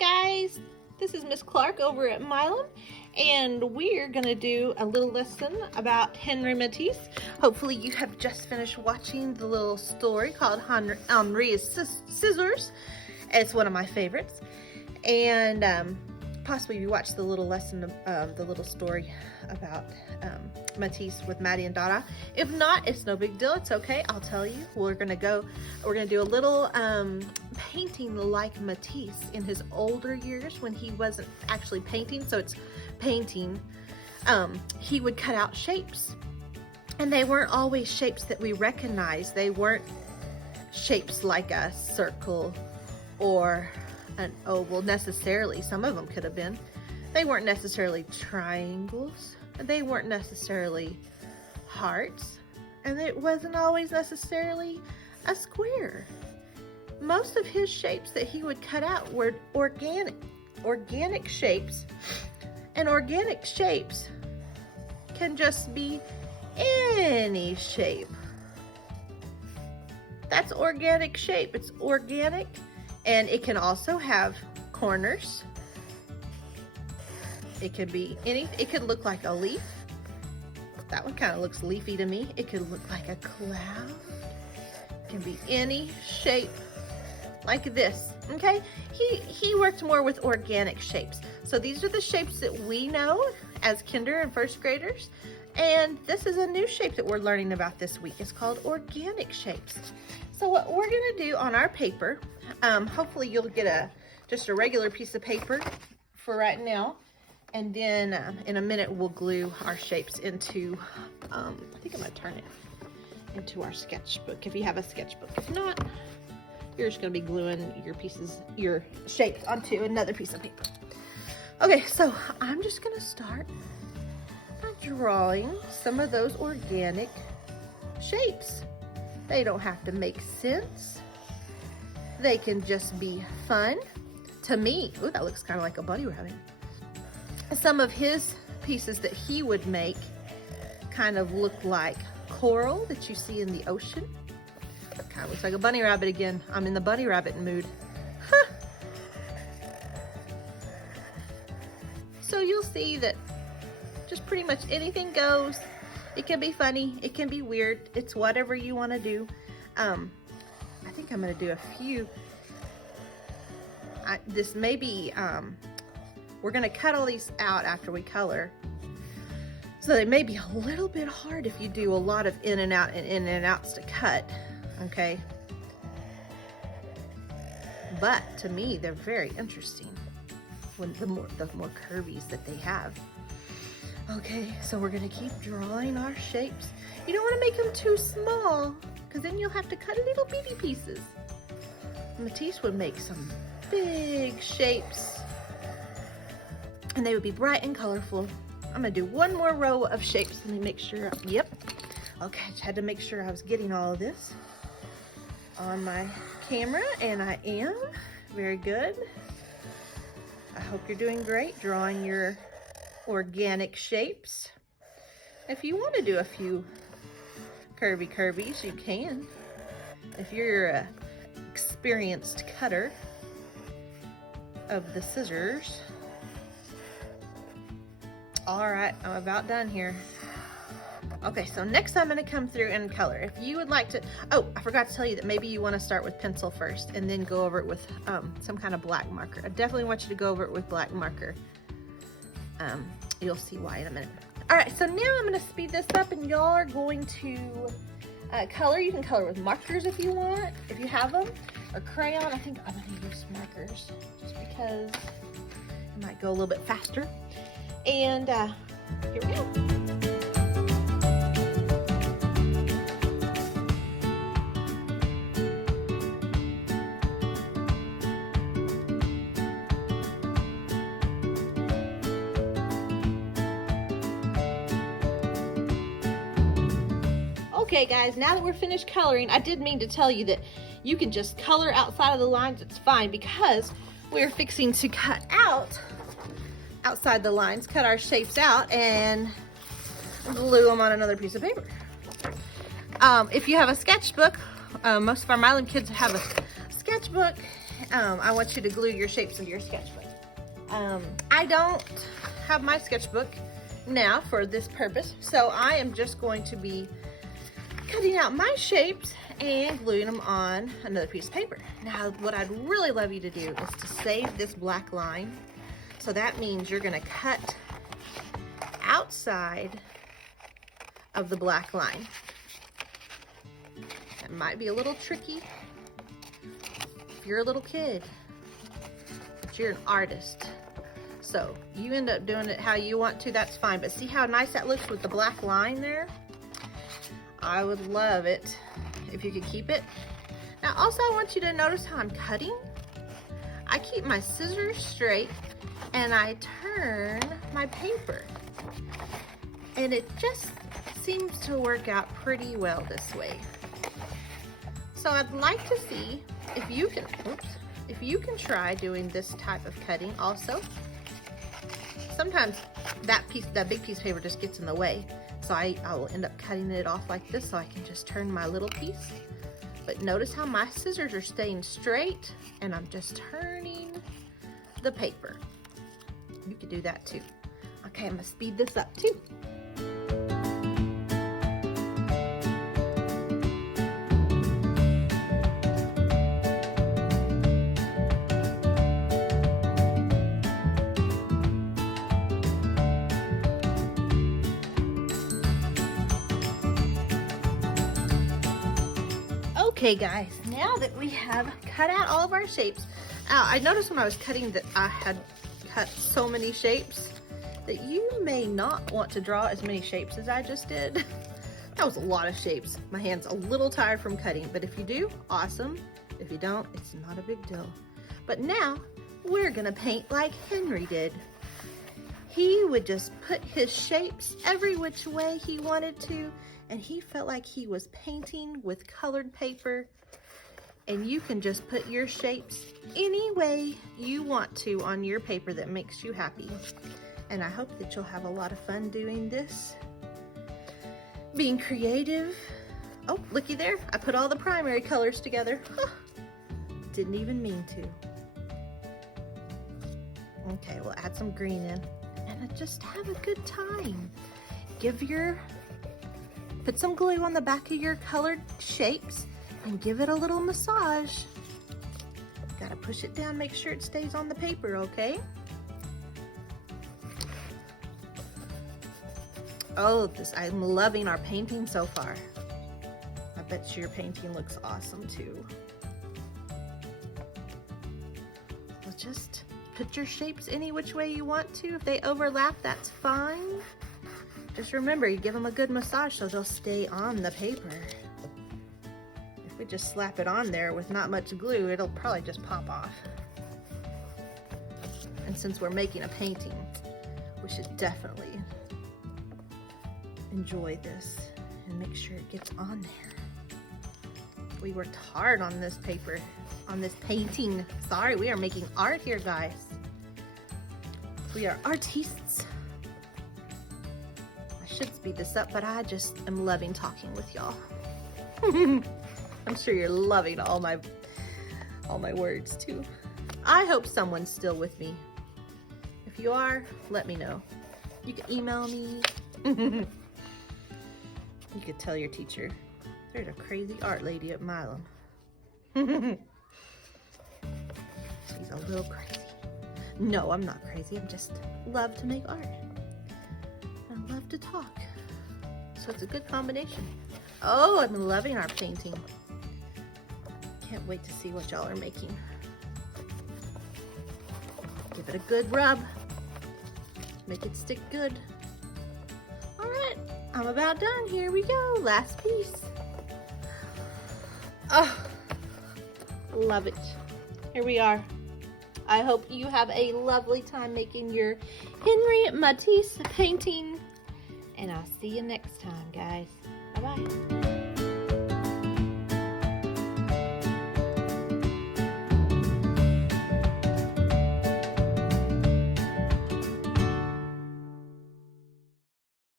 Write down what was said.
guys, this is Miss Clark over at Milam, and we're gonna do a little lesson about Henri Matisse. Hopefully you have just finished watching the little story called Henri's Scissors. It's one of my favorites, and possibly you watched the little lesson of the little story about Matisse with Maddie and Dada. If not, it's no big deal. It's okay. I'll tell you. We're gonna do a little painting like Matisse in his older years when he wasn't actually painting. So it's painting. He would cut out shapes, and they weren't always shapes that we recognize. They weren't shapes like a circle or an oval necessarily. Some of them could have been. They weren't necessarily triangles. They weren't necessarily hearts, and it wasn't always necessarily a square. Most of his shapes that he would cut out were organic shapes, and organic shapes can just be any shape. That's organic shape. It's organic, and it can also have corners. It could be it could look like a leaf. That one kind of looks leafy to me. It could look like a cloud. It can be any shape like this, okay? He worked more with organic shapes. So these are the shapes that we know as kinder and first graders. And this is a new shape that we're learning about this week. It's called organic shapes. So what we're gonna do on our paper, hopefully you'll get just a regular piece of paper for right now. And then in a minute, we'll glue our shapes into, I think I'm gonna turn it into our sketchbook, if you have a sketchbook. If not, you're just gonna be gluing your shapes onto another piece of paper. Okay, so I'm just gonna start by drawing some of those organic shapes. They don't have to make sense. They can just be fun. To me, ooh, that looks kind of like a bunny rabbit. Some of his pieces that he would make kind of look like coral that you see in the ocean. Kind of looks like a bunny rabbit again. I'm in the bunny rabbit mood. Huh. So you'll see that just pretty much anything goes. It can be funny, it can be weird. It's whatever you want to do. I think I'm going to do a few. This may be, we're going to cut all these out after we color. So they may be a little bit hard if you do a lot of in and outs to cut, okay? But to me, they're very interesting when the more curvies that they have. Okay, so we're gonna keep drawing our shapes. You don't wanna make them too small, because then you'll have to cut little bitty pieces. Matisse would make some big shapes, and they would be bright and colorful. I'm gonna do one more row of shapes. Let me make sure, yep. Okay, just had to make sure I was getting all of this on my camera, and I am. Very good. I hope you're doing great drawing your organic shapes. If you want to do a few curvies, you can. If you're an experienced cutter of the scissors. All right, I'm about done here. Okay, so next I'm gonna come through and color. If you would like to, oh, I forgot to tell you that maybe you wanna start with pencil first and then go over it with some kind of black marker. I definitely want you to go over it with black marker. You'll see why in a minute. All right, so now I'm gonna speed this up, and y'all are going to color. You can color with markers if you want, if you have them, or crayon. I think I'm gonna use markers just because it might go a little bit faster. And here we go. Okay guys, now that we're finished coloring, I did mean to tell you that you can just color outside of the lines. It's fine, because we're fixing to cut out outside the lines, cut our shapes out, and glue them on another piece of paper. If you have a sketchbook, most of our Milam kids have a sketchbook, I want you to glue your shapes into your sketchbook. I don't have my sketchbook now for this purpose, so I am just going to be cutting out my shapes and gluing them on another piece of paper. Now, what I'd really love you to do is to save this black line. So that means you're gonna cut outside of the black line. That might be a little tricky if you're a little kid, but you're an artist. So you end up doing it how you want to, that's fine. But see how nice that looks with the black line there? I would love it if you could keep it. Now also I want you to notice how I'm cutting. I keep my scissors straight and I turn my paper. And it just seems to work out pretty well this way. So I'd like to see if you can try doing this type of cutting also. Sometimes that big piece of paper just gets in the way. So I will end up cutting it off like this so I can just turn my little piece. But notice how my scissors are staying straight and I'm just turning the paper. You could do that too. Okay, I'm gonna speed this up too. Okay guys, now that we have cut out all of our shapes, I noticed when I was cutting that I had cut so many shapes that you may not want to draw as many shapes as I just did. That was a lot of shapes. My hand's a little tired from cutting, but if you do, awesome. If you don't, it's not a big deal. But now we're gonna paint like Henry did. He would just put his shapes every which way he wanted to, and he felt like he was painting with colored paper. And you can just put your shapes any way you want to on your paper that makes you happy. And I hope that you'll have a lot of fun doing this. Being creative. Oh, looky there. I put all the primary colors together. Huh. Didn't even mean to. Okay, we'll add some green in. And just have a good time. Put some glue on the back of your colored shapes and give it a little massage. Gotta push it down, make sure it stays on the paper, okay? Oh, I'm loving our painting so far. I bet your painting looks awesome too. Well, just put your shapes any which way you want to. If they overlap, that's fine. Just remember, you give them a good massage so they'll stay on the paper. If we just slap it on there with not much glue, it'll probably just pop off. And since we're making a painting, we should definitely enjoy this and make sure it gets on there. We worked hard on this paper, on this painting. Sorry, we are making art here, guys. We are artists. Should speed this up, but I just am loving talking with y'all. I'm sure you're loving all my words too. I hope someone's still with me. If you are, let me know. You can email me. You could tell your teacher, there's a crazy art lady at Milam. She's a little crazy. No, I'm not crazy. I just love to make art. I love to talk. So it's a good combination. Oh, I'm loving our painting. Can't wait to see what y'all are making. Give it a good rub. Make it stick good. All right, I'm about done. Here we go. Last piece. Oh, love it. Here we are. I hope you have a lovely time making your Henry Matisse painting. And I'll see you next time, guys. Bye-bye.